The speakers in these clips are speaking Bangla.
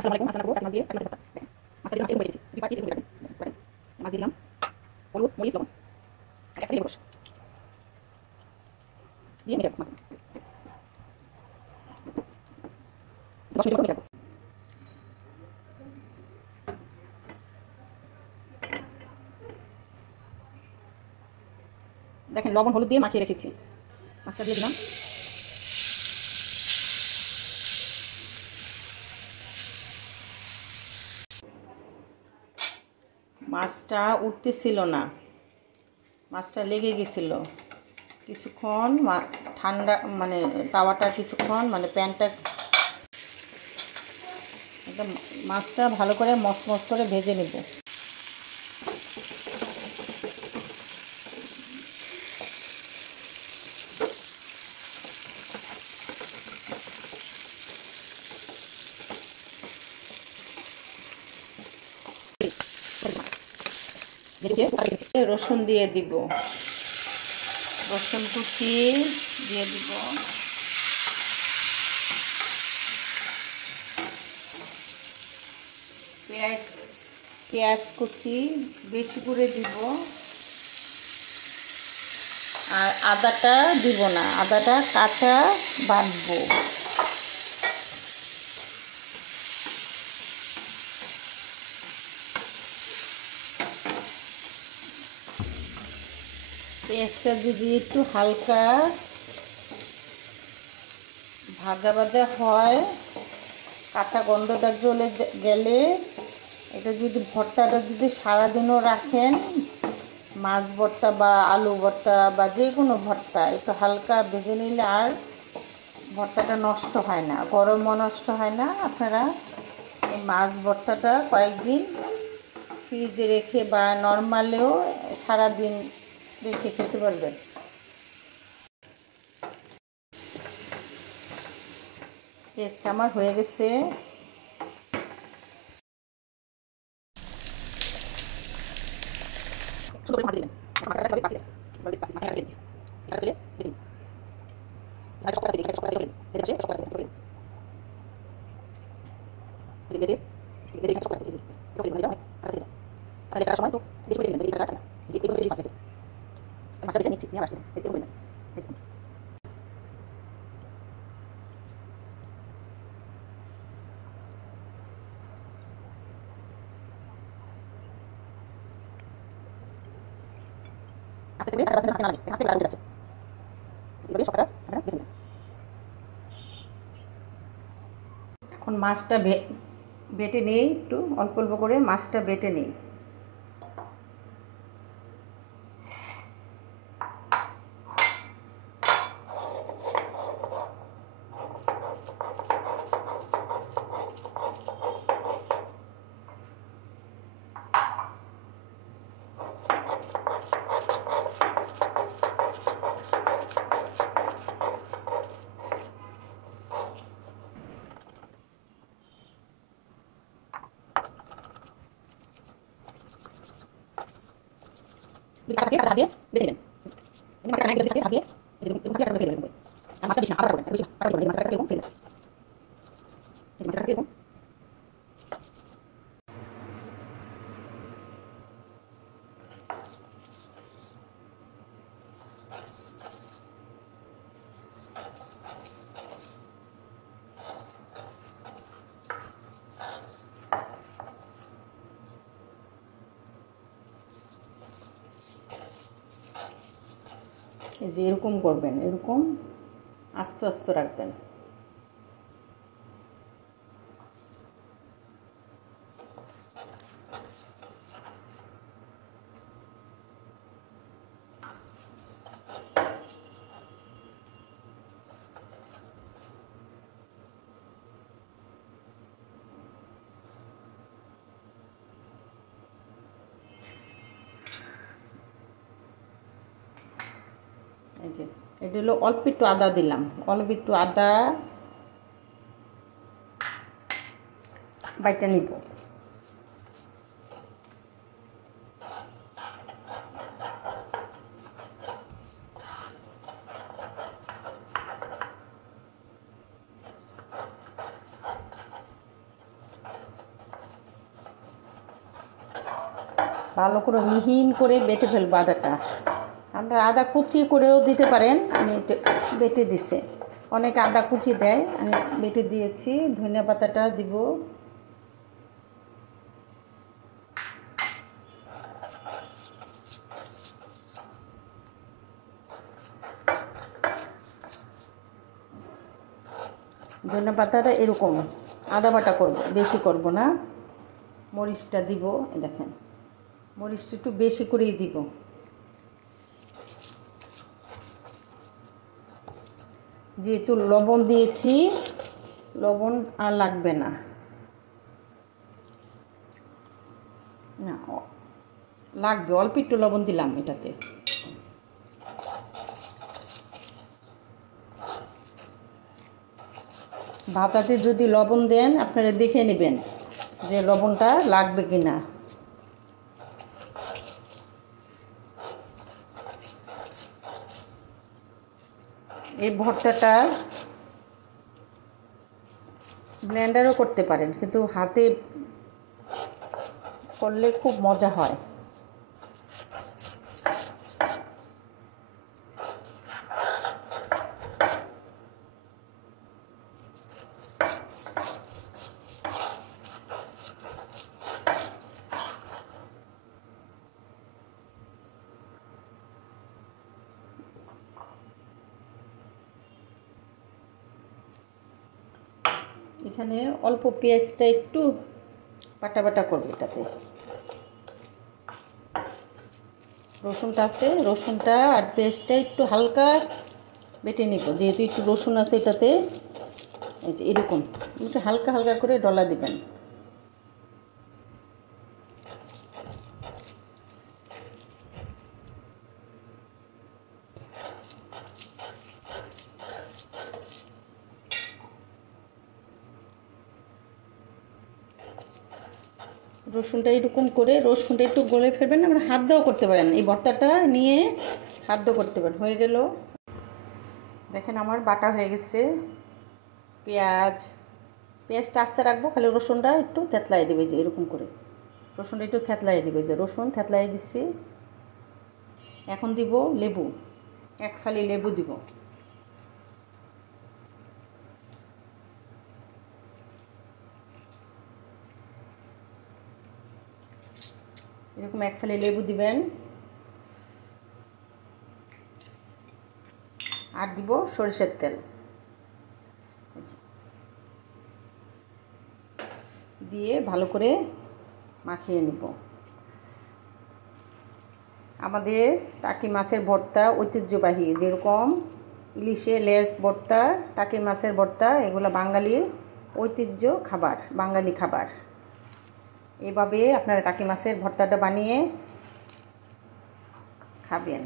আসসালামু আলাইকুম। আসসালামু আলাইকুম। মাছ দিয়ে মাছ দিয়ে ভেজে দিচ্ছি। দুই পাটি দিয়ে রাখবেন। মাছ দিলাম, হলুদ, মরিচ, লবণ, একটা লেবু রস দিয়ে মেখে রাখবো। 10 মিনিট মেখে রাখবো। দেখেন লবণ হলুদ দিয়ে মাখিয়ে রেখেছি। মাছটা দিয়ে দিলাম। মাছটা উঠতেছিল না, মাছটা লেগে গেছিল কিছুক্ষণ। ঠান্ডা মানে তাওয়াটা কিছুক্ষণ মানে প্যানটা একদম মাছটা ভালো করে মচমচ করে ভেজে নেব। রসুন দিয়ে দিব, রসুন কুচি দিয়ে দিব, পেঁয়াজ কুচি বেশি করে দিব, আর আদাটা দিব না, আদাটা কাঁচা বাটবো। পেঁয়াজটা যদি একটু হালকা ভাজা ভাজা হয়, কাঁচা গন্ধটা চলে গেলে, এটা যদি ভর্তাটা যদি সারাদিনও রাখেন, মাছ ভর্তা বা আলু ভর্তা বা যে কোনো ভর্তা একটু হালকা ভেজে নিলে আর ভর্তাটা নষ্ট হয় না, গরমও নষ্ট হয় না। আপনারা এই মাছ ভর্তাটা কয়েকদিন ফ্রিজে রেখে বা নর্মালেও সারাদিন রেখে খেতে পারবেন। টেস্ট আমার হয়ে গেছে। সুন্দর করে দিবেন। মাছটা ভাবে পাশে ভাবে পাশে মাছটা রাখবেন। এটা তুলে বেশি এটা চকরা আছে, এটা চকরা আছে, এটা চকরা আছে, এটা বেজে বেজে এটা চকরা আছে, এটা তুলে দাও। আর এটা সময় তো বেশি করে দিবেন, এটা রাখা না। এই করে দিবেন পাশে মাছটা বেশি নিচে নিয়ে আসছে, এটা করে দিবেন। আস্তে করে কাটা বাসনে মাখতে না লাগে, আস্তে করে উঠে যাচ্ছে। এভাবে সকাটা আমরা বেশি না। এখন মাছটা বেটে নেই, একটু অল্প অল্প করে মাছটা বেটে নেই। কাটা দিয়ে বেছে নেবেন। ini masih karena kita habis jadi itu tapi akan berbeda dengan masa bisa apa kan bisa apa di masa kita film jadi masa kita film এই যে এরকম করবেন, এরকম আস্তে আস্তে রাখবেন। এই যে এটা হলো অল্প একটু আদা দিলাম, অল্প একটু আদা বাইটা নিব। ভালো করে মিহিন করে বেটে ফেলবো আদাটা। আপনারা আদা কুচি করেও দিতে পারেন, আমি বেটে দিছি। অনেকে আদা কুচি দেয়, আমি বেটে দিয়েছি। ধনিয়া পাতাটা দিব, ধনিয়া পাতাটা এরকম আদা বাটা করব, বেশি করব না। মরিচটা দিব, দেখেন মরিচটা একটু বেশি করেই দিব। যেহেতু লবণ দিয়েছি, লবণ আর লাগবে না। না লাগবে, অল্প একটু লবণ দিলাম এটাতে। ভাজাতে যদি লবণ দেন আপনারা দেখে নেবেন যে লবণটা লাগবে কি না। এই ভর্তাটা ব্লেন্ডারও করতে পারেন, কিন্তু হাতে করলে খুব মজা হয়। এখানে অল্প পেঁয়াজটা একটু বাটা বাটা করবো, এটাতে রসুনটা আছে, রসুনটা আর পেঁয়াজটা একটু হালকা বেটে নিব। যেহেতু একটু রসুন আছে এটাতে, এই যে এরকম একটু হালকা হালকা করে ডলা দিবেন। রসুনটা এরকম করে, রসুনটা একটু গলে ফেলবেন, আমরা হাত দিয়েও করতে পারেন। এই ভর্তাটা নিয়ে হাত দিয়েও করতে পারেন। হয়ে গেল, দেখেন আমার বাটা হয়ে গেছে। পেঁয়াজটা আস্তে রাখবো, খালি রসুনটা একটু থেতলাই দেবে, যে এরকম করে রসুনটা একটু থেতলাই দেবে। যে রসুন থেতলাই দিচ্ছি। এখন দিব লেবু, এক ফালি লেবু দিব। এরকম এক ফালি লেবু দিবেন। আর দিব সরিষার তেল, দিয়ে ভালো করে মাখিয়ে নিব। আমাদের টাকি মাছের ভর্তা ঐতিহ্যবাহী, যেরকম ইলিশে লেজ ভর্তা, টাকি মাছের ভর্তা, এগুলো বাঙালির ঐতিহ্য খাবার, বাঙালি খাবার। এভাবে আপনারা টাকি মাছের ভর্তাটা বানিয়ে খাবেন।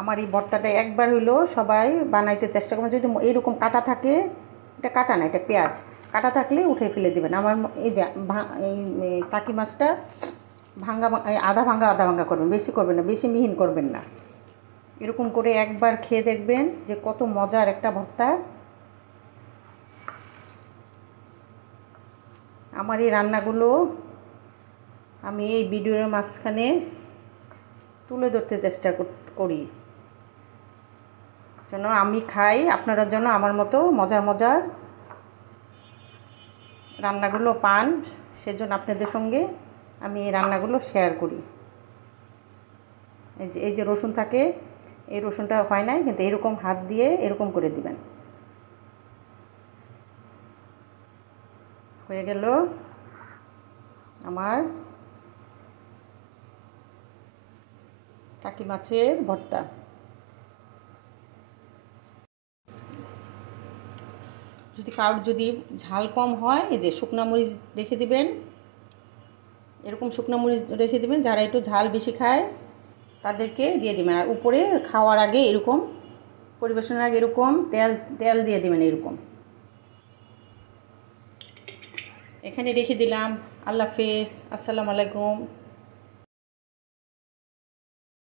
আমার এই ভর্তাটা একবার হইলো সবাই বানাইতে চেষ্টা করবেন। যদি এইরকম কাটা থাকে, এটা কাটা না, এটা পেঁয়াজ, কাটা থাকলে উঠে ফেলে দেবেন। আমার এই যে এই টাকি মাছটা ভাঙ্গা আধা ভাঙ্গা করবেন, বেশি করবেন না, বেশি মিহিন করবেন না। এরকম করে একবার খেয়ে দেখবেন যে কত মজার একটা ভর্তা। আমার এই রান্নাগুলো আমি এই ভিডিওর মাঝখানে তুলে ধরতে চেষ্টা করি, যেন আমি খাই, আপনারা যেন আমার মতো মজার মজার রান্নাগুলো পান। সেজন্য আপনাদের সঙ্গে আমি এই রান্নাগুলো শেয়ার করি। এই যে রসুন থাকে, এই রসুনটা হয় নাই, কিন্তু এরকম হাত দিয়ে এরকম করে দিবেন। হয়ে গেল আমার টাকি মাছের ভর্তা। যদি কারোর যদি ঝাল কম হয়, এই যে শুকনা মরিচ রেখে দিবেন, এরকম শুকনো মরিচ রেখে দেবেন। যারা একটু ঝাল বেশি খায় তাদেরকে দিয়ে দেবেন। আর উপরে খাওয়ার আগে এরকম, পরিবেশনের আগে এরকম তেল দিয়ে দেবেন এরকম। এখানে রেখে দিলাম। আল্লাহ হাফেজ, আসসালামু আলাইকুম।